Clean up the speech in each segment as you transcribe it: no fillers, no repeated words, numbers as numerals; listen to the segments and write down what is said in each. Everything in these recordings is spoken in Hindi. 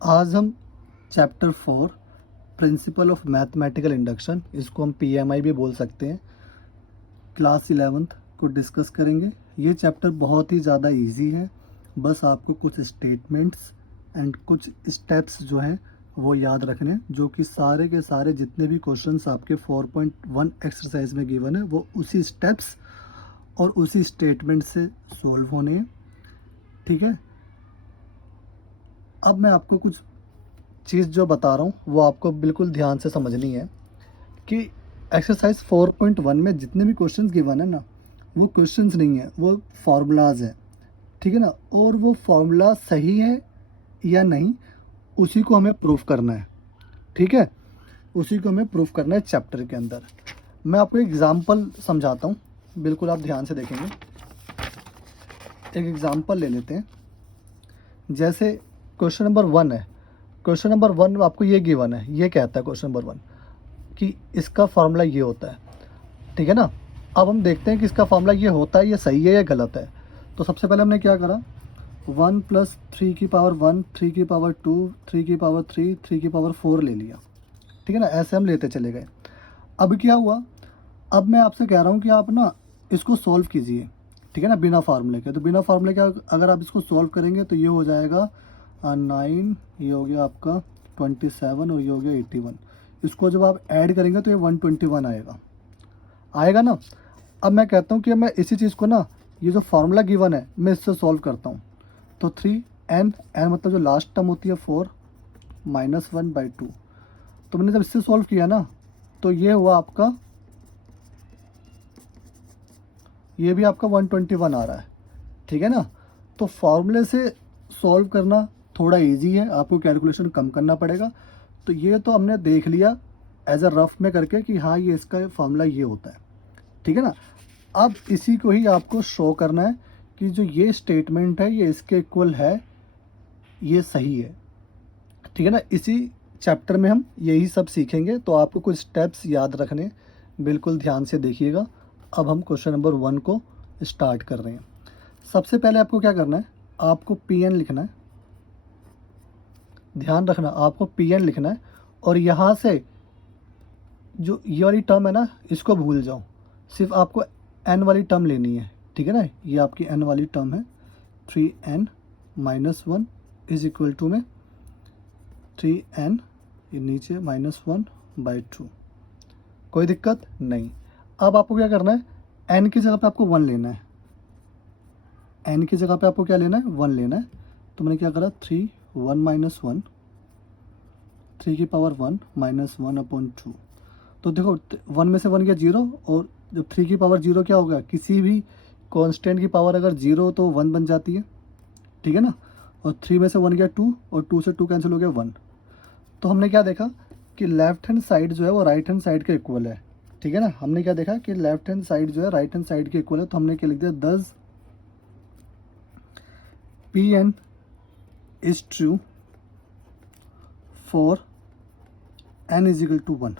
आज हम chapter 4 principle of mathematical induction, इसको हम पीएमआई भी बोल सकते हैं, क्लास 11th को डिस्कस करेंगे। ये चैप्टर बहुत ही ज़्यादा इजी है। बस आपको कुछ स्टेटमेंट्स एंड कुछ स्टेप्स जो हैं वो याद रखने हैं, जो कि सारे के सारे जितने भी क्वेश्चंस आपके 4.1 एक्सरसाइज में गिवन है वो उसी स्टेप्स और उसी स्टेटमेंट से सॉल्व होने हैं। ठीक है, अब मैं आपको कुछ चीज़ जो बता रहा हूँ वो आपको बिल्कुल ध्यान से समझनी है कि एक्सरसाइज 4.1 में जितने भी क्वेश्चंस गिवन है ना, वो क्वेश्चंस नहीं है, वो फार्मूलाज है। ठीक है ना, और वो फार्मूला सही है या नहीं उसी को हमें प्रूफ करना है। ठीक है, उसी को हमें प्रूफ करना है चैप्टर के अंदर। मैं आपको एग्जांपल समझाता हूँ, बिल्कुल आप ध्यान से देखेंगे। एक एग्जांपल ले लेते हैं। जैसे क्वेश्चन नंबर 1 है। क्वेश्चन नंबर 1 में आपको ये गिवन है, ये कहता है क्वेश्चन नंबर 1 कि इसका फार्मूला ये होता है। ठीक है ना, अब हम देखते हैं कि इसका फार्मूला ये होता है, ये सही है या गलत है। तो सबसे पहले हमने क्या करा, 1 + 3 की पावर 1, 3 की पावर 2, 3 की पावर 3, 3 की पावर 4 ले लिया। ठीक है ना, ऐसे हम लेते चले गए। अब क्या हुआ, अब मैं आपसे कह रहा हूँ कि आप ना इसको सॉल्व कीजिए। ठीक है ना, बिना फार्मूले के। तो बिना फार्मूले के अगर आप इसको सॉल्व करेंगे तो ये हो जाएगा 9, ये हो गया आपका 27 और ये हो गया 81। इसको जब आप ऐड करेंगे तो ये 121 आएगा ना। अब मैं कहता हूँ कि मैं इसी चीज़ को ना, ये जो फार्मूला गिवन है मैं इससे सॉल्व करता हूँ। तो 3n, n मतलब जो लास्ट टर्म होती है 4 -1/2। तो मैंने जब इससे सॉल्व किया ना तो ये हुआ आपका, ये भी आपका 121 आ रहा है। ठीक है ना, तो फार्मूले से सॉल्व करना थोड़ा इजी है, आपको कैलकुलेशन कम करना पड़ेगा। तो ये तो हमने देख लिया एज अ रफ में करके कि हाँ ये इसका फार्मूला ये होता है। ठीक है ना, अब इसी को ही आपको शो करना है कि जो ये स्टेटमेंट है ये इसके इक्वल है, ये सही है। ठीक है ना, इसी चैप्टर में हम यही सब सीखेंगे। तो आपको कुछ स्टेप्स याद रखने, बिल्कुल ध्यान से देखिएगा। अब हम क्वेश्चन नंबर 1 को स्टार्ट कर रहे हैं। सबसे पहले आपको क्या करना है, आपको पी एन लिखना है। ध्यान रखना, आपको पी एन लिखना है और यहाँ से जो ये वाली टर्म है ना इसको भूल जाओ, सिर्फ आपको एन वाली टर्म लेनी है। ठीक है ना, ये आपकी एन वाली टर्म है। 3n - 1 इज इक्वल टू में 3n, ये नीचे -1/2। कोई दिक्कत नहीं। अब आपको क्या करना है, n की जगह पे आपको 1 लेना है। n की जगह पे आपको क्या लेना है, 1 लेना है। तो मैंने क्या करा, 3 1 - 1, 3 की पावर 1 -1/2। तो देखो 1 में से 1 गया 0, और जब 3 की पावर 0 क्या होगा, किसी भी कांस्टेंट की पावर अगर 0 हो तो 1 बन जाती है। ठीक है ना, और 3 में से 1 गया 2, और 2 से 2 कैंसिल हो गया 1। तो हमने क्या देखा कि लेफ्ट हैंड साइड जो है वो राइट हैंड साइड के इक्वल है। ठीक है ना, हमने क्या देखा कि लेफ्ट हैंड साइड जो है राइट हैंड साइड के इक्वल है। तो हमने क्या लिख दिया, thus Pn is true for n is equal to 1।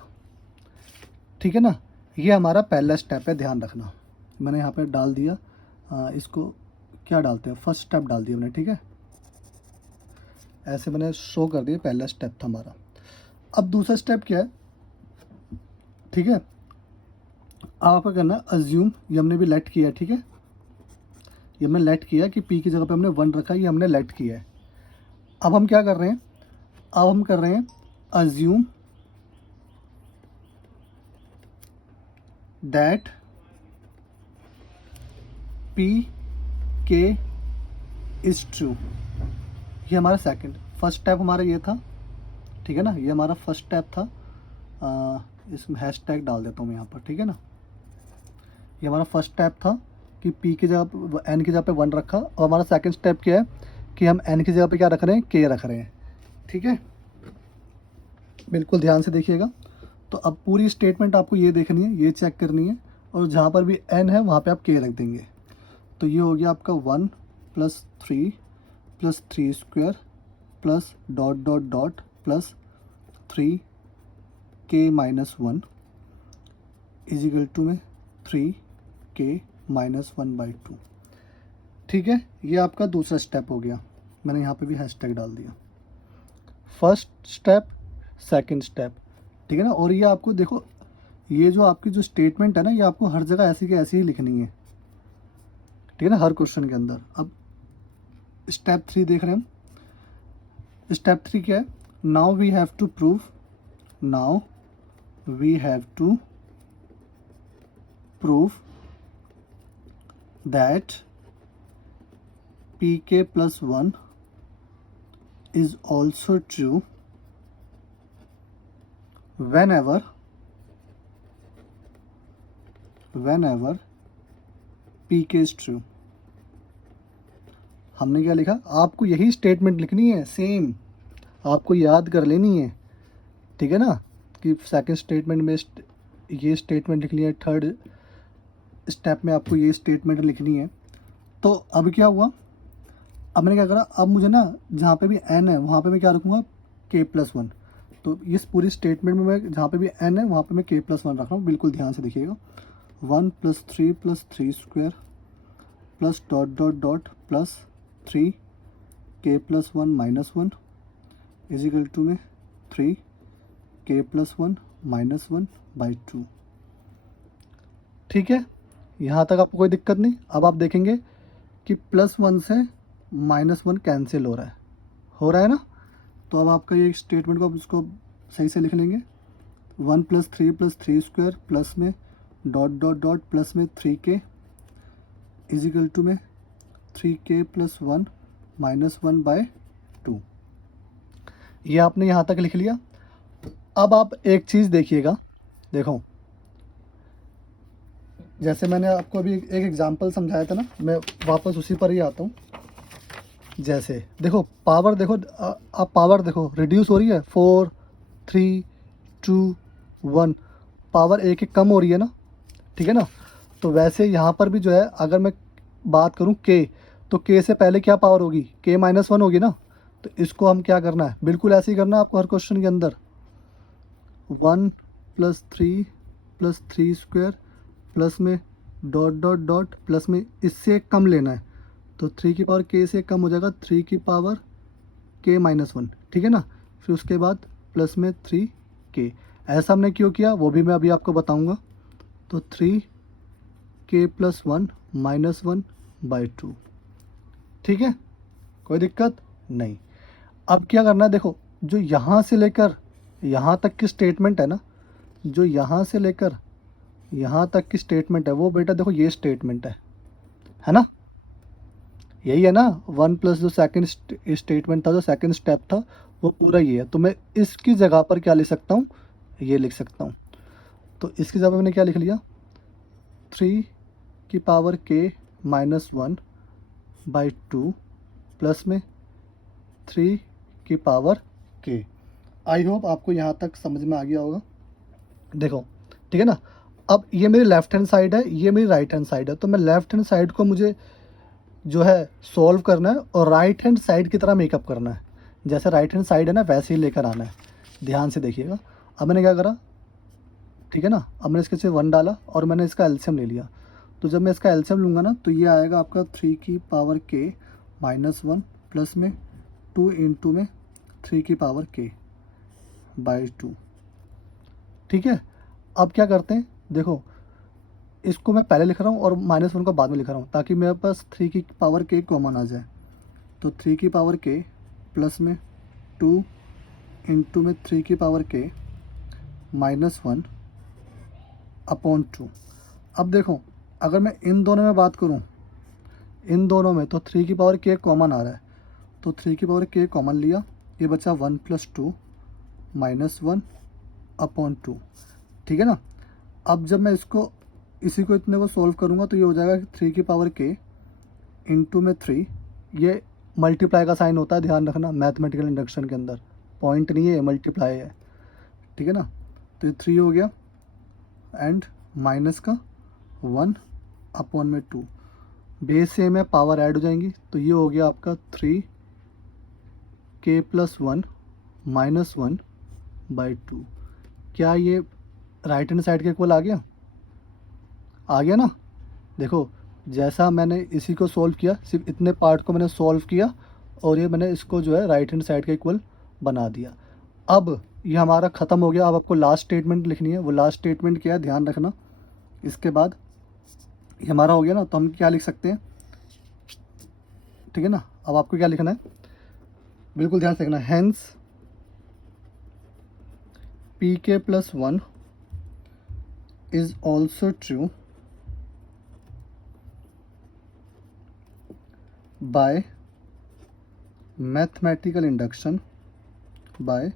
ठीक है ना, ये हमारा पहला स्टेप है, ध्यान रखना। मैंने यहाँ पे डाल दिया, इसको क्या डालते हैं, फर्स्ट स्टेप डाल दिया मैंने। ठीक है, ऐसे मैंने शो कर दिया, पहला स्टेप था हमारा। अब दूसरा स्टेप क्या है, ठीक है, आपका करना अज्यूम, ये हमने भी लेट किया है। ठीक है, ये हमने लेट किया कि p की जगह पे हमने 1 रखा, ये हमने लेट किया है। अब हम क्या कर रहे हैं, अब हम कर रहे हैं assume that p k is true. ये हमारा सेकंड, फर्स्ट स्टेप हमारा ये था। ठीक है ना, ये हमारा फर्स्ट स्टेप था। इसमें हैशटैग डाल देता हूँ मैं यहाँ पर। ठीक है ना, ये हमारा फर्स्ट स्टेप था कि p की जगह n की जगह पे 1 रखा, और हमारा सेकंड स्टेप क्या है कि हम n की जगह पे क्या रख रहे हैं, k रख रहे हैं। ठीक है, बिल्कुल ध्यान से देखिएगा। तो अब पूरी स्टेटमेंट आपको ये देखनी है, ये चेक करनी है, और जहाँ पर भी n है वहाँ पे आप k रख देंगे। तो ये हो गया आपका 1 + 3 + 3² plus dot dot dot plus 3k - 1 is equal to में 3k - 1/2। ठीक है, ये आपका दूसरा स्टेप हो गया। मैंने यहाँ पे भी हैशटैग डाल दिया। फर्स्ट स्टेप, सेकंड स्टेप, ठीक है ना। और ये आपको देखो, ये जो आपकी जो स्टेटमेंट है ना, ये आपको हर जगह ऐसी की ऐसी ही लिखनी है, ठीक है ना, हर क्वेश्चन के अंदर। अब स्टेप 3 देख रहे हैं हम। स्टेप 3 क्या है? Now we have to prove, now we have to prove that pk plus 1 is also true whenever pk is true। हमने क्या लिखा? आपको यही स्टेटमेंट लिखनी है, सेम आपको याद कर लेनी है, ठीक है ना, कि सेकंड स्टेटमेंट में ये स्टेटमेंट लिखनी है, थर्ड स्टेप में आपको ये स्टेटमेंट लिखनी है। तो अब क्या हुआ? अब मैंने क्या करा, अब मुझे ना जहाँ पे भी n है वहाँ पे मैं क्या रखूँगा? k+1। तो इस पूरी स्टेटमेंट में मैं जहाँ पे भी n है वहाँ पे मैं k+1 रख रहा हूँ, बिल्कुल ध्यान से देखिएगा। 1 + 3 + 3 square plus dot dot dot plus 3 k+1 - 1 is equal to में 3 k+1 - 1/2। ठीक है, यहाँ तक आपको कोई दिक्कत नहीं। अब आप देखेंगे कि +1 से -1 कैंसिल हो रहा है ना। तो अब आपका ये स्टेटमेंट को आप इसको सही से लिख लेंगे। 1 + 3 + 3 स्क्वायर प्लस में डॉट डॉट डॉट प्लस में 3k इज इक्वल टू में 3k+1 - 1/2। ये आपने यहाँ तक लिख लिया। अब आप एक चीज़ देखिएगा, देखो जैसे मैंने आपको अभी एक एग्जांपल समझाया था ना, मैं वापस उसी पर ही आता हूँ। जैसे देखो पावर, देखो आप पावर देखो रिड्यूस हो रही है, 4 3 2 1, पावर एक एक कम हो रही है ना, ठीक है ना। तो वैसे यहाँ पर भी जो है, अगर मैं बात करूँ k, तो k से पहले क्या पावर होगी? k-1 होगी ना। तो इसको हम क्या करना है? बिल्कुल ऐसे ही करना है आपको हर क्वेश्चन के अंदर। 1 + 3 + 3 स्क्वायर प्लस में डॉट डॉट डॉट प्लस में इससे कम लेना है, तो 3 की पावर k से कम हो जाएगा, 3 की पावर k-1, ठीक है ना। फिर उसके बाद प्लस में 3k। ऐसा हमने क्यों किया वो भी मैं अभी आपको बताऊंगा। तो 3k+1 - 1/2, ठीक है, कोई दिक्कत नहीं। अब क्या करना है? देखो जो यहाँ से लेकर यहाँ तक की स्टेटमेंट है ना, जो यहाँ से लेकर यहाँ तक की स्टेटमेंट है, वो बेटा देखो ये स्टेटमेंट है ना, यही है ना। 1 प्लस जो सेकंड स्टेटमेंट था, जो सेकंड स्टेप था, वो पूरा ये है। तो मैं इसकी जगह पर क्या लिख सकता हूँ? ये लिख सकता हूँ। तो इसकी जगह पर मैंने क्या लिख लिया? 3 की पावर k - 1/2 प्लस में 3 की पावर k। आई होप आपको यहाँ तक समझ में आ गया होगा। देखो ठीक है ना। अब ये मेरी लेफ्ट हैंड साइड है, ये मेरी राइट हैंड साइड है। तो मैं लेफ्ट हैंड साइड को मुझे जो है सॉल्व करना है और राइट हैंड साइड की तरह मेकअप करना है। जैसे राइट हैंड साइड है ना, वैसे ही लेकर आना है। ध्यान से देखिएगा। अब मैंने क्या करा, ठीक है ना, अब मैंने इसके से 1 डाला और मैंने इसका एलसीएम ले लिया। तो जब मैं इसका एलसीएम लूँगा ना, तो ये आएगा आपका 3 की पावर k - 1 प्लस में 2 इंटू में 3 की पावर k/2, ठीक है। अब क्या करते हैं, देखो इसको मैं पहले लिख रहा हूँ और -1 को बाद में लिख रहा हूँ, ताकि मेरे पास 3 की पावर k कॉमन आ जाए। तो 3 की पावर k प्लस में 2 इंटू में 3 की पावर k -1/2। अब देखो अगर मैं इन दोनों में बात करूँ, इन दोनों में, तो 3 की पावर k कॉमन आ रहा है। तो 3 की पावर k कॉमन लिया, ये बचा 1 + 2 - 1/2, ठीक है ना। अब जब मैं इसको इसी को इतने को सॉल्व करूँगा, तो ये हो जाएगा 3 की पावर k इंटू में 3, ये मल्टीप्लाई का साइन होता है, ध्यान रखना मैथमेटिकल इंडक्शन के अंदर, पॉइंट नहीं है, मल्टीप्लाई है, ठीक है ना। तो ये 3 हो गया एंड माइनस का 1/2, बेस सेम है, पावर ऐड हो जाएंगी। तो ये हो गया आपका 3k+1 - 1/2। क्या ये राइट हैंड साइड के इक्वल आ गया ना। देखो जैसा मैंने इसी को सॉल्व किया, सिर्फ इतने पार्ट को मैंने सॉल्व किया और ये मैंने इसको जो है राइट हैंड साइड के इक्वल बना दिया। अब ये हमारा ख़त्म हो गया। अब आपको लास्ट स्टेटमेंट लिखनी है। वो लास्ट स्टेटमेंट क्या है ध्यान रखना। इसके बाद ये हमारा हो गया ना, तो हम क्या लिख सकते हैं, ठीक है ना। अब आपको क्या लिखना है, बिल्कुल ध्यान से लिखना है। हेंस पी के plus one is also true by mathematical induction, bye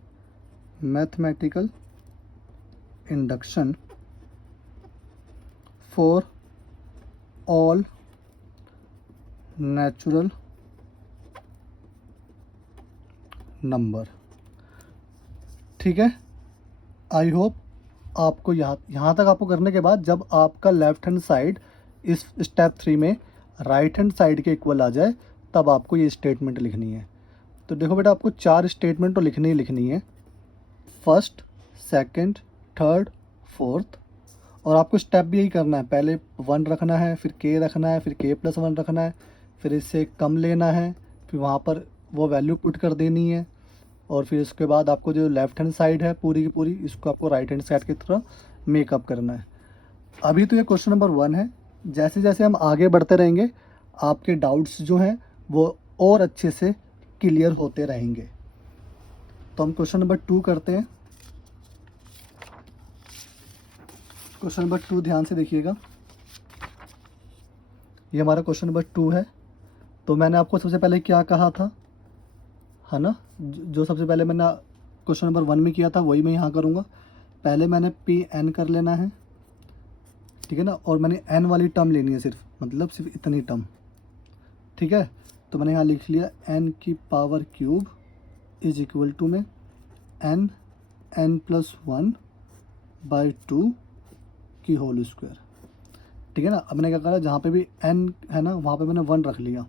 mathematical induction for all natural number. ठीक है, आई होप आपको यहाँ तक आपको करने के बाद जब आपका लेफ्ट हैंड साइड इस स्टेप 3 में राइट हैंड साइड के इक्वल आ जाए, तब आपको ये स्टेटमेंट लिखनी है। तो देखो बेटा, आपको 4 स्टेटमेंट तो लिखनी ही लिखनी है, फर्स्ट, सेकंड, थर्ड, फोर्थ। और आपको स्टेप भी यही करना है, पहले 1 रखना है, फिर के रखना है, फिर के प्लस 1 रखना है, फिर इससे कम लेना है, फिर वहाँ पर वो वैल्यू पुट कर देनी है, और फिर इसके बाद आपको जो लेफ़्ट हैंड साइड है पूरी की पूरी, इसको आपको राइट हैंड साइड की तरह मेकअप करना है। अभी तो ये क्वेश्चन नंबर 1 है। जैसे जैसे हम आगे बढ़ते रहेंगे, आपके डाउट्स जो हैं वो और अच्छे से क्लियर होते रहेंगे। तो हम क्वेश्चन नंबर 2 करते हैं। क्वेश्चन नंबर 2 ध्यान से देखिएगा। ये हमारा क्वेश्चन नंबर 2 है। तो मैंने आपको सबसे पहले क्या कहा था, है ना, जो सबसे पहले मैंने क्वेश्चन नंबर 1 में किया था वही मैं यहाँ करूँगा। पहले मैंने पी एन कर लेना है, ठीक है ना, और मैंने एन वाली टर्म लेनी है सिर्फ, मतलब सिर्फ इतनी टर्म, ठीक है। तो मैंने यहाँ लिख लिया एन की power cube is equal to में एन एन प्लस 1 बाई 2 की होल स्क्वायर, ठीक है ना। अब मैंने क्या करा, जहाँ पे भी एन है ना वहाँ पे मैंने 1 रख लिया,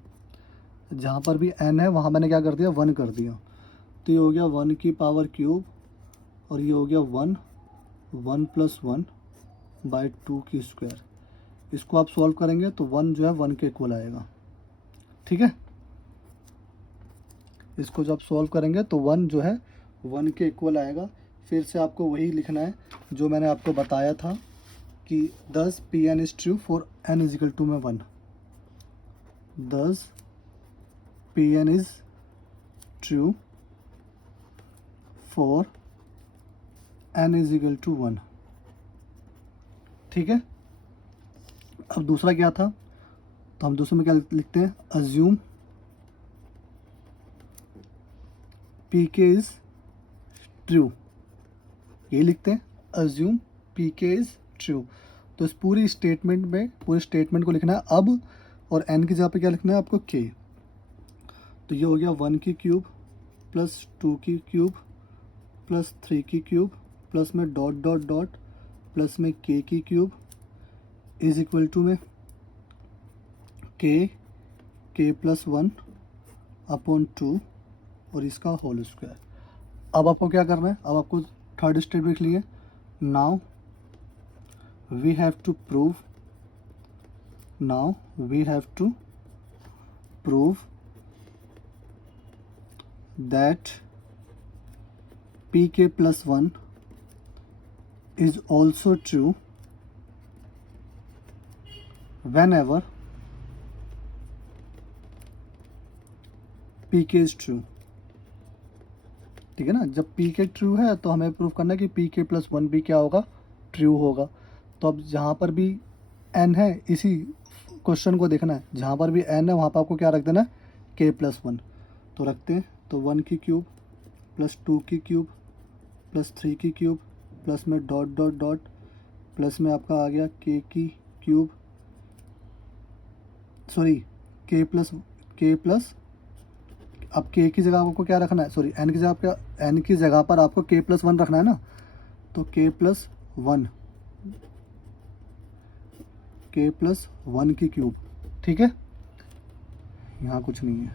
जहाँ पर भी एन है वहाँ मैंने क्या कर दिया, 1 कर दिया। तो ये हो गया 1 की पावर क्यूब, और ये हो गया 1 1 प्लस 1 बाई 2 की स्क्वायर। इसको आप सॉल्व करेंगे तो 1 जो है 1 के इक्वल आएगा, ठीक है। इसको जब सॉल्व करेंगे तो 1 जो है 1 के इक्वल आएगा। फिर से आपको वही लिखना है जो मैंने आपको बताया था कि 10 P N is true for N is equal to में 1। 10 P N is true for N is equal to 1, ठीक है। अब दूसरा क्या था, तो हम दूसरे में क्या लिखते हैं, अज्यूम पी के इज़ ट्रू, ये लिखते हैं, अज्यूम पी के इज़ ट्रू। तो इस पूरी स्टेटमेंट में पूरे स्टेटमेंट को लिखना है अब, और एन की जगह पे क्या लिखना है आपको, के। तो ये हो गया 1 की क्यूब प्लस 2 की क्यूब प्लस 3 की क्यूब प्लस में डॉट डॉट डॉट प्लस में के की क्यूब इज इक्वल टू में के प्लस 1 अपॉन 2 और इसका होल स्क्वायर। अब आपको क्या करना है, अब आपको थर्ड स्टेप लिख लिए। Now we have to prove that pk plus 1 is also true whenever pk is true, ठीक है ना। जब pk ट्रू है तो हमें प्रूव करना है कि pk प्लस 1 भी क्या होगा, ट्रू होगा। तो अब जहाँ पर भी n है, इसी क्वेश्चन को देखना है, जहाँ पर भी n है वहाँ पर आपको क्या रख देना है, k प्लस 1। तो रखते हैं, तो 1 की क्यूब प्लस 2 की क्यूब प्लस 3 की क्यूब प्लस में डॉट डॉट डॉट प्लस में आपका आ गया के की क्यूब, सॉरी के प्लस अब के की जगह आपको क्या रखना है, सॉरी एन की जगह आपका, एन की जगह पर आपको के प्लस 1 रखना है ना। तो के प्लस 1 की क्यूब, ठीक है, यहाँ कुछ नहीं है।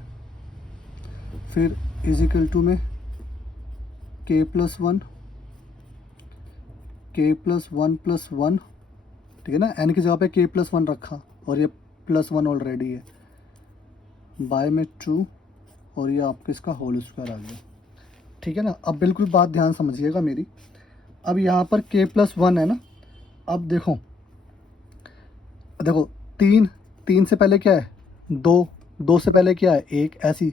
फिर इज इक्वल टू में के प्लस 1 प्लस 1, ठीक है ना। एन की जगह पे के प्लस 1 रखा और ये प्लस 1 ऑलरेडी है, बाय में 2 और ये आपका इसका होल स्क्वायर आ गया। ठीक है ना। अब बिल्कुल बात ध्यान समझिएगा मेरी। अब यहाँ पर k+1 है ना। अब देखो देखो, 3, 3 से पहले क्या है 2, 2 से पहले क्या है 1, ऐसी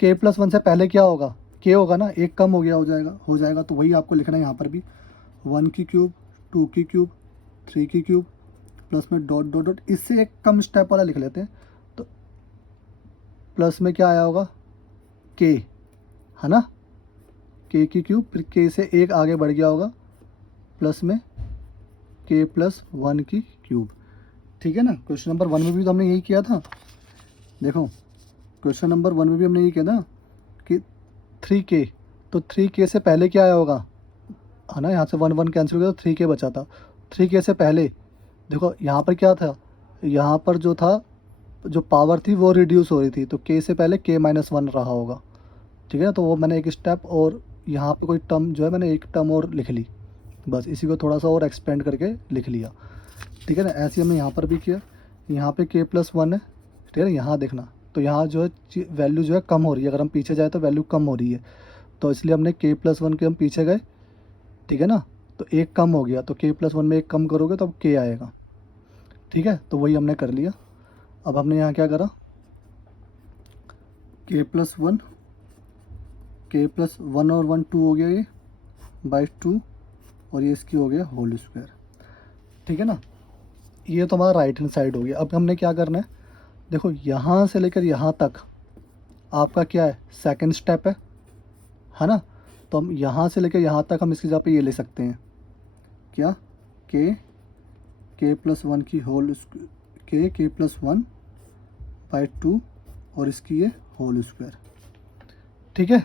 k+1 से पहले क्या होगा k होगा ना, एक कम हो गया, हो जाएगा। तो वही आपको लिखना है यहाँ पर भी, 1 की क्यूब, 2 की क्यूब, 3 की क्यूब, प्लस में डॉट डॉट डॉट, इससे एक कम स्टेप वाला लिख लेते हैं। तो प्लस में क्या आया होगा k, है ना, k की क्यूब, फिर k से एक आगे बढ़ गया होगा, प्लस में k+1 की क्यूब। ठीक है ना। क्वेश्चन नंबर 1 में भी तो हमने यही किया था। देखो क्वेश्चन नंबर 1 में भी हमने यही किया था कि 3k, तो 3k से पहले क्या आया होगा, है ना, यहाँ से 1 1 कैंसिल हो गया तो 3k बचा था। 3k से पहले देखो यहाँ पर क्या था, यहाँ पर जो था, जो पावर थी वो रिड्यूस हो रही थी, तो k से पहले k-1 रहा होगा। ठीक है ना। तो वो मैंने एक स्टेप और यहाँ पे कोई टर्म जो है मैंने एक टर्म और लिख ली, बस इसी को थोड़ा सा और एक्सपेंड करके लिख लिया। ठीक है ना। ऐसे हमने यहाँ पर भी किया, यहाँ पे k+1 है। ठीक है ना। यहाँ देखना, तो यहाँ जो है वैल्यू जो है कम हो रही है, अगर हम पीछे जाए तो वैल्यू कम हो रही है, तो इसलिए हमने k+1 के हम पीछे गए। ठीक है ना। तो एक कम हो गया, तो k+1 में एक कम करोगे तो अब k आएगा। ठीक है। तो वही हमने कर लिया। अब हमने यहाँ क्या करा, k+1, k+1 और 1 2 हो गया ये बाई 2, और ये इसकी हो गया होल स्क्वायर। ठीक है ना। ये तो हमारा राइट हैंड साइड हो गया। अब हमने क्या करना है, देखो यहाँ से लेकर यहाँ तक आपका क्या है, सेकंड स्टेप है ना। तो हम यहाँ से लेकर यहाँ तक हम इसकी जगह पे ये ले सकते हैं, क्या, k+1 की होल, k+1 बाई 2, और इसकी ये होल स्क्वायर। ठीक है।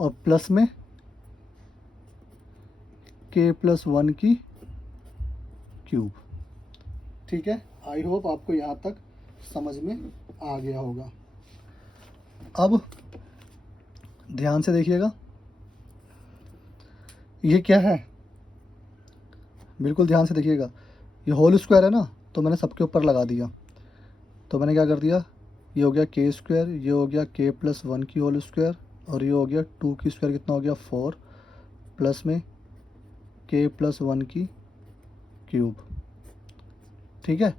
और प्लस में k+1 की क्यूब। ठीक है। आई होप आपको यहाँ तक समझ में आ गया होगा। अब ध्यान से देखिएगा, ये क्या है, बिल्कुल ध्यान से देखिएगा। ये होल स्क्वायर है ना, तो मैंने सबके ऊपर लगा दिया। तो मैंने क्या कर दिया, ये हो गया k², ये हो गया k+1 की होल स्क्वायर, और ये हो गया 2 की स्क्वायर, कितना हो गया 4, प्लस में k+1 की क्यूब। ठीक है।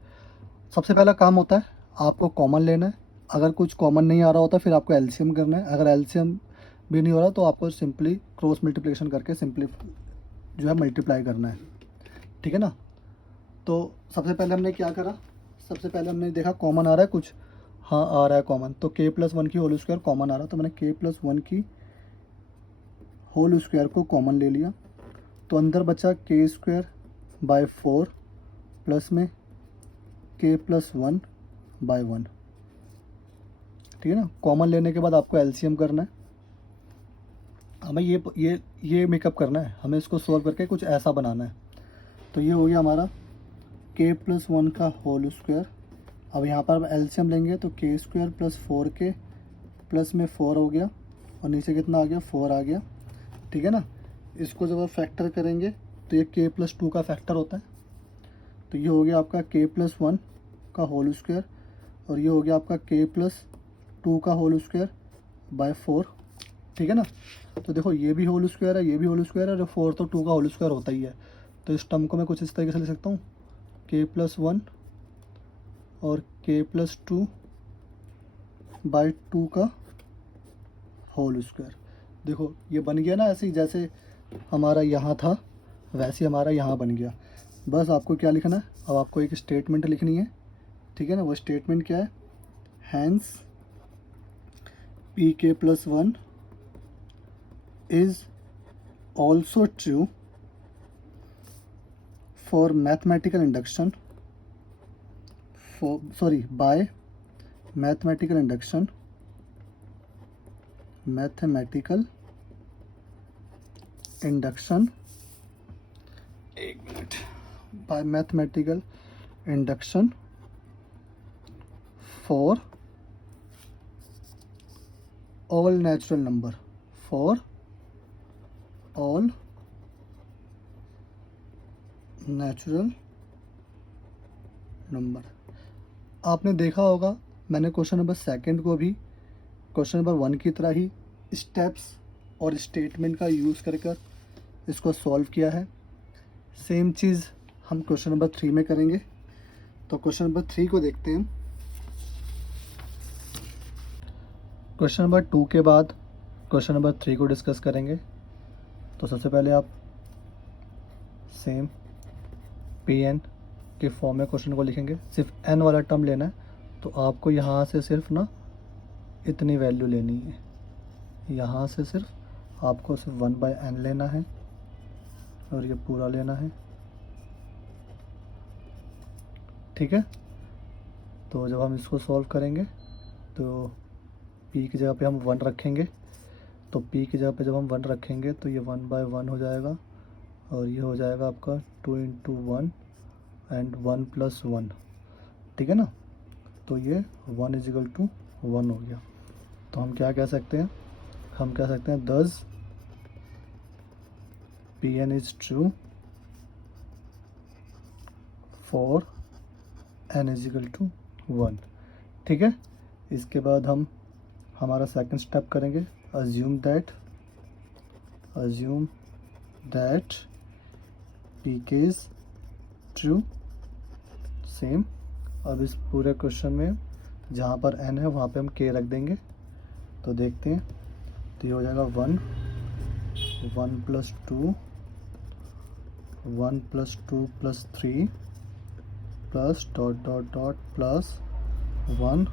सबसे पहला काम होता है आपको कॉमन लेना है। अगर कुछ कॉमन नहीं आ रहा होता फिर आपको एलसीएम करना है। अगर एलसीएम भी नहीं हो रहा तो आपको सिंपली क्रॉस मल्टीप्लिकेशन करके सिंपली जो है मल्टीप्लाई करना है। ठीक है ना। तो सबसे पहले हमने क्या करा, सबसे पहले हमने देखा कॉमन आ रहा है कुछ, हाँ आ रहा है कॉमन, तो k+1 की होल स्क्वायर कॉमन आ रहा, तो मैंने k+1 की होल स्क्वायर को कॉमन ले लिया। तो अंदर बचा k² बाई 4 प्लस में k+1 बाई 1। ठीक है ना। कॉमन लेने के बाद आपको एलसीएम करना है। हमें ये मेकअप करना है, हमें इसको सॉल्व करके कुछ ऐसा बनाना है। तो ये हो गया हमारा k+1 का होल स्क्वायर। अब यहाँ पर एलसीएम लेंगे तो k² प्लस 4k प्लस में 4 हो गया, और नीचे कितना आ गया 4 आ गया। ठीक है ना। इसको जब आप फैक्टर करेंगे तो ये k+2 का फैक्टर होता है। तो ये हो गया आपका k+1 का होल स्क्वायर, और ये हो गया आपका k+2 का होल स्क्वायर बाय 4। ठीक है ना। तो देखो ये भी होल स्क्वायर है, ये भी होल स्क्वायर है, और 4 तो 2 का होल स्क्वायर होता ही है। तो इस टर्म को मैं कुछ इस तरीके से लिख सकता हूँ, k+1 और k+2 बाई 2 का होल स्क्वायर। देखो ये बन गया ना, ऐसे ही जैसे हमारा यहाँ था वैसे ही हमारा यहाँ बन गया। बस आपको क्या लिखना है, अब आपको एक स्टेटमेंट लिखनी है। ठीक है ना। वो स्टेटमेंट क्या है, hence pk+1 is also true for mathematical induction, by mathematical induction, एक minute, by mathematical induction for all natural number, for all natural number. आपने देखा होगा मैंने क्वेश्चन नंबर 2 को भी क्वेश्चन नंबर 1 की तरह ही स्टेप्स और स्टेटमेंट का यूज़ कर कर इसको सॉल्व किया है। सेम चीज़ हम क्वेश्चन नंबर 3 में करेंगे। तो क्वेश्चन नंबर 3 को देखते हैं। क्वेश्चन नंबर 2 के बाद क्वेश्चन नंबर 3 को डिस्कस करेंगे। तो सबसे पहले आप सेम पी एन के फॉर्म में क्वेश्चन को लिखेंगे। सिर्फ एन वाला टर्म लेना है, तो आपको यहाँ से सिर्फ ना इतनी वैल्यू लेनी है। यहाँ से सिर्फ आपको सिर्फ 1/n लेना है और ये पूरा लेना है, ठीक है। तो जब हम इसको सॉल्व करेंगे तो p की जगह पे हम 1 रखेंगे। तो p की जगह पे जब हम 1 रखेंगे तो ये 1/1 हो जाएगा और ये हो जाएगा आपका 2 × 1 एंड 1 + 1, ठीक है ना। तो ये 1 = 1 हो गया। तो हम क्या कह सकते हैं, हम कह सकते हैं thus Pn is true for n = 1, ठीक है। इसके बाद हम हमारा सेकंड स्टेप करेंगे, assume that pk is true। Same अब इस पूरे क्वेश्चन में जहाँ पर n है वहाँ पे हम k रख देंगे। तो देखते हैं, तो ये हो जाएगा 1 + 2 1 + 2 + 3 plus ... plus 1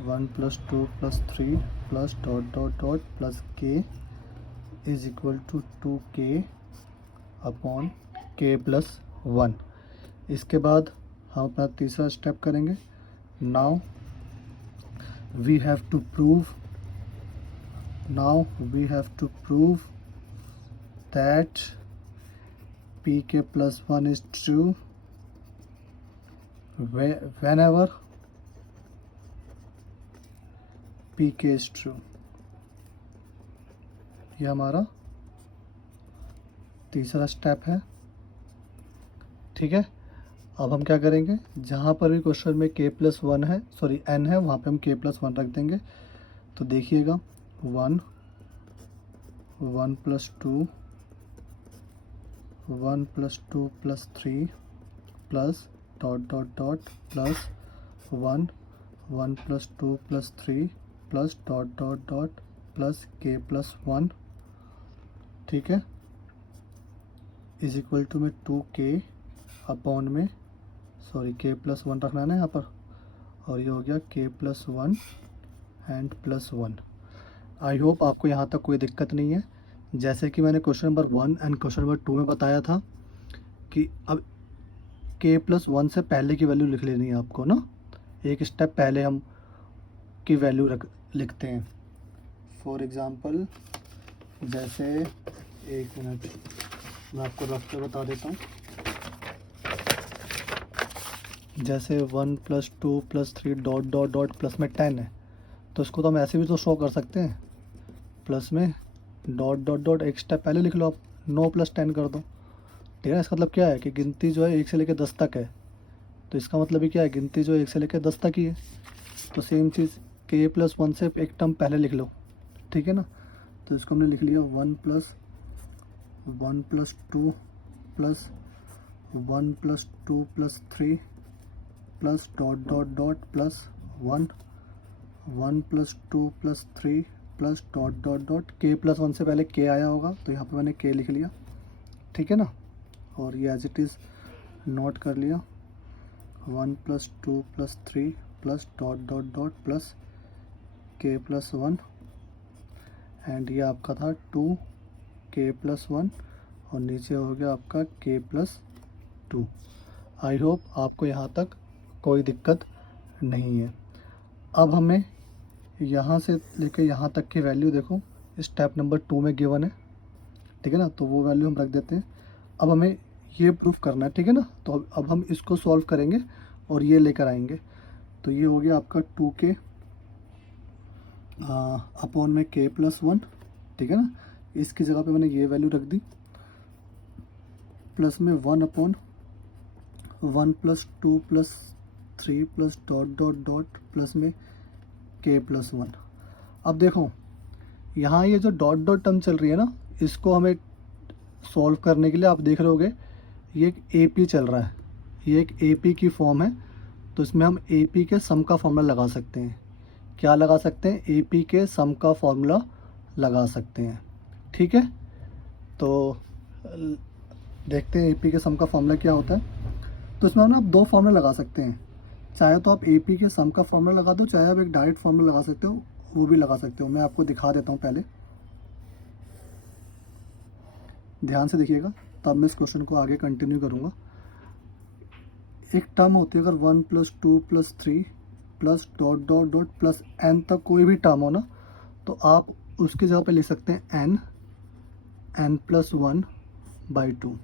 + 2 + 3 plus ... plus k = 2k upon k + 1। इसके बाद हम अपना तीसरा स्टेप करेंगे। Now we have to prove that pk + 1 is true whenever pk is true। ये हमारा तीसरा स्टेप है, ठीक है। अब हम क्या करेंगे, जहाँ पर भी क्वेश्चन में k + 1 है, सॉरी n है, वहाँ पे हम k + 1 रख देंगे। तो देखिएगा 1 + 2 1 + 2 + 3 plus ... plus 1 + 2 + 3 plus ... plus k + 1, ठीक है, = में 2k अपॉन में, सॉरी k + 1 रखना है ना यहाँ पर, और ये हो गया k + 1 and plus 1। I hope आपको यहाँ तक कोई दिक्कत नहीं है। जैसे कि मैंने question number 1 and question number 2 में बताया था कि अब k + 1 से पहले की वैल्यू लिख लेनी है आपको ना, एक स्टेप पहले हम की वैल्यू लिखते हैं। फॉर एग्ज़ाम्पल जैसे, एक मिनट मैं आपको रख के बता देता हूँ। जैसे 1 + 2 + 3 ... प्लस में 10 है, तो इसको तो हम ऐसे भी तो शो कर सकते हैं, प्लस में ... एक स्टेप पहले लिख लो आप, 9 + 10 कर दो, ठीक है। इसका मतलब क्या है कि गिनती जो है 1 से लेकर 10 तक है, तो इसका मतलब ही क्या है, गिनती जो है 1 से लेकर 10 तक ही है। तो सेम चीज़ k + 1 से एक टर्म पहले लिख लो, ठीक है ना। तो इसको हमने लिख लिया 1 + 2 plus 1 + 2 + 3 plus ... plus 1 + 2 + 3 plus ... k + 1 से पहले k आया होगा, तो यहाँ पे मैंने k लिख लिया, ठीक है ना। और ये एज इट इज़ नोट कर लिया, 1 + 2 + 3 प्लस ... प्लस k + 1 एंड ये आपका था 2k + 1 और नीचे हो गया आपका k + 2। आई होप आपको यहाँ तक कोई दिक्कत नहीं है। अब हमें यहाँ से लेकर यहाँ तक की वैल्यू देखो, स्टेप नंबर 2 में गिवन है, ठीक है ना, तो वो वैल्यू हम रख देते हैं। अब हमें ये प्रूफ करना है, ठीक है ना। तो अब हम इसको सॉल्व करेंगे और ये लेकर आएंगे। तो ये हो गया आपका 2k अपॉन में k + 1, ठीक है ना। इसकी जगह पे मैंने ये वैल्यू रख दी, प्लस में 1 अपॉन 1 + 2 + 3 प्लस ... प्लस में k + 1। अब देखो यहाँ ये जो डॉट डॉट टर्म चल रही है ना, इसको हमें सॉल्व करने के लिए आप देख रहे होगे ये एक AP चल रहा है, ये एक AP की फॉर्म है। तो इसमें हम AP के सम का फॉर्मूला लगा सकते हैं। क्या लगा सकते हैं? AP के सम का फॉर्मूला लगा सकते हैं। ठीक है, तो देखते हैं AP के सम का फॉर्मूला क्या होता है। तो इसमें हम ना आप दो फार्मूला लगा सकते हैं। चाहे तो आप AP के सम का फॉर्मूला लगा दो, चाहे आप एक डायरेक्ट फार्मूला लगा सकते हो, वो भी लगा सकते हो। मैं आपको दिखा देता हूँ, पहले ध्यान से देखिएगा, तब मैं इस क्वेश्चन को आगे कंटिन्यू करूँगा। एक टर्म होती है, अगर 1 + 2 + 3 plus dot dot dot plus n तक कोई भी टर्म हो ना, तो आप उसकी जगह पे लिख सकते हैं n+1/2।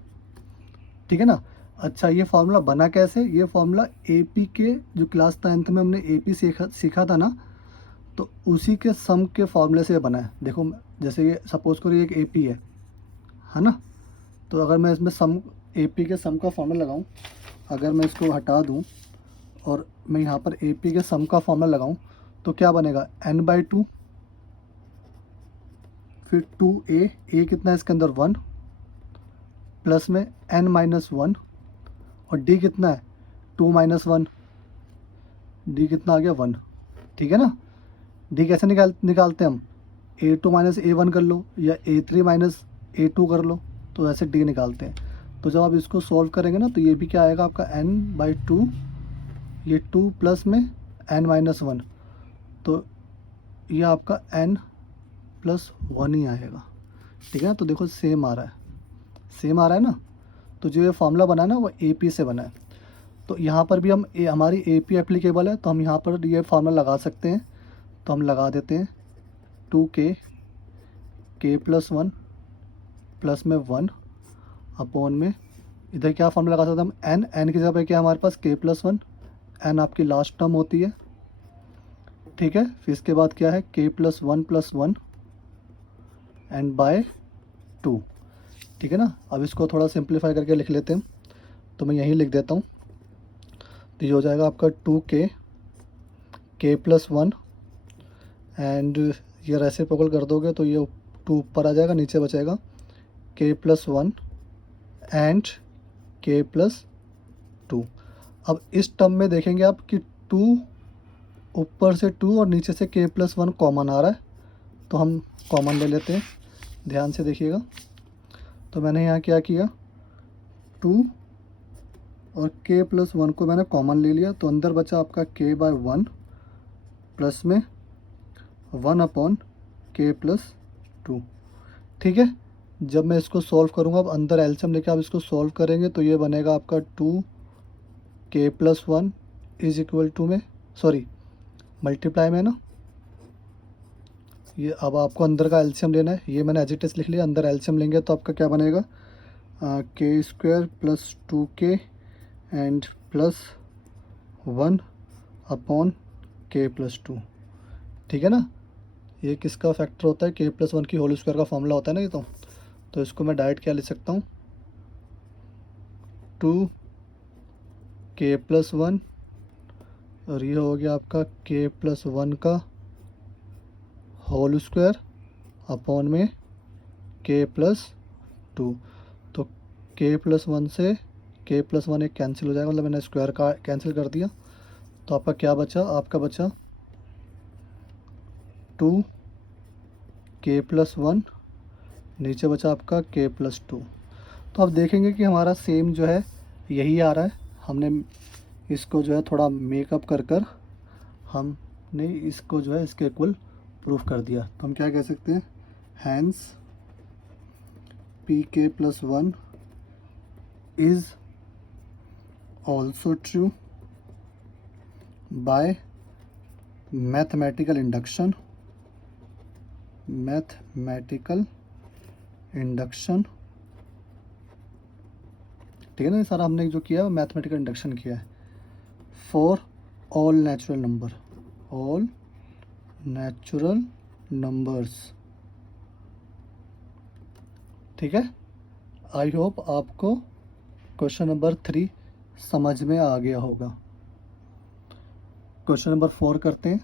ठीक है ना। अच्छा, ये फार्मूला बना कैसे? ये फार्मूला AP के जो क्लास 10th में हमने AP सीखा था ना, तो उसी के सम के फार्मूले से बना है। देखो, जैसे ये सपोज करो ये एक AP है ना। तो अगर मैं इसमें सम AP के सम का फार्मूला लगाऊं, अगर मैं इसको हटा दूं और मैं यहाँ पर AP के सम का फार्मूला लगाऊं, तो क्या बनेगा? n/2, फिर 2a कितना है इसके अंदर? 1, प्लस में n-1, और d कितना है? 2 - 1, d कितना आ गया? 1। ठीक है ना। d कैसे निकालते हैं हम? a2 - a1 कर लो, या a3 - a2 कर लो, तो ऐसे d निकालते हैं। तो जब आप इसको सॉल्व करेंगे ना, तो ये भी क्या आएगा आपका n/2, ये 2 प्लस में n-1, तो ये आपका n+1 ही आएगा। ठीक है ना। तो देखो सेम आ रहा है, सेम आ रहा है ना। तो जो ये फार्मूला बना है ना, वो AP से बना है। तो यहाँ पर भी हम हमारी AP एप्लीकेबल है, तो हम यहाँ पर ये फार्मूला लगा सकते हैं। तो हम लगा देते हैं 2k k+1 प्लस में 1 अपॉन में, इधर क्या फार्मूला लगा सकते हैं हम? n की जगह पे क्या हमारे पास? k+1, n आपकी लास्ट टर्म होती है। ठीक है, फिर इसके बाद क्या है? k+1 and bye 2। ठीक है ना। अब इसको थोड़ा सिंप्लीफाई करके लिख लेते हैं, तो मैं यहीं लिख देता हूँ। तो ये हो जाएगा आपका 2k k+1, एंड ये रेसिप्रोकल कर दोगे तो ये 2 ऊपर आ जाएगा, नीचे बचेगा k+1 एंड k+2। अब इस टर्म में देखेंगे आप कि 2 ऊपर से 2 और नीचे से k+1 कॉमन आ रहा है, तो हम कॉमन ले लेते हैं। ध्यान से देखिएगा। तो मैंने यहाँ क्या किया, 2 और k+1 को मैंने कॉमन ले लिया, तो अंदर बचा आपका k/1 प्लस में 1/k+2। ठीक है। जब मैं इसको सॉल्व करूँगा, अब अंदर एलसीएम लेके आप इसको सॉल्व करेंगे, तो ये बनेगा आपका 2k+1 इज इक्वल टू में, सॉरी मल्टीप्लाई में ना, ये अब आपको अंदर का एलसीएम लेना है। ये मैंने एज इट इज लिख लिया, अंदर एलसीएम लेंगे तो आपका क्या बनेगा? k² + 2k and +1/k+2। ठीक है ना। ये किसका फैक्टर होता है? k+1 की होल स्क्वायर का फॉर्मूला होता है ना ये। तो इसको मैं डायरेक्ट क्या लिख सकता हूँ? 2k+1, और ये हो गया आपका k+1 का होल स्क्वायर अपॉन में k+2। तो k+1 से k+1 एक कैंसिल हो जाएगा, मतलब मैंने स्क्वायर का कैंसिल कर दिया। तो आपका क्या बचा? आपका बचा 2k+1, नीचे बचा आपका k+2। तो आप देखेंगे कि हमारा सेम जो है यही आ रहा है। हमने इसको जो है थोड़ा मेकअप कर हमने इसको जो है इसके इक्वल प्रूफ कर दिया। तो हम क्या कह सकते हैं? Hence pk+1 is also true by mathematical induction. ठीक है ना। ये सारा हमने जो किया है मैथमेटिकल इंडक्शन किया है फॉर ऑल नेचुरल नंबर्स। ठीक है। आई होप आपको क्वेश्चन नंबर 3 समझ में आ गया होगा। क्वेश्चन नंबर 4 करते हैं।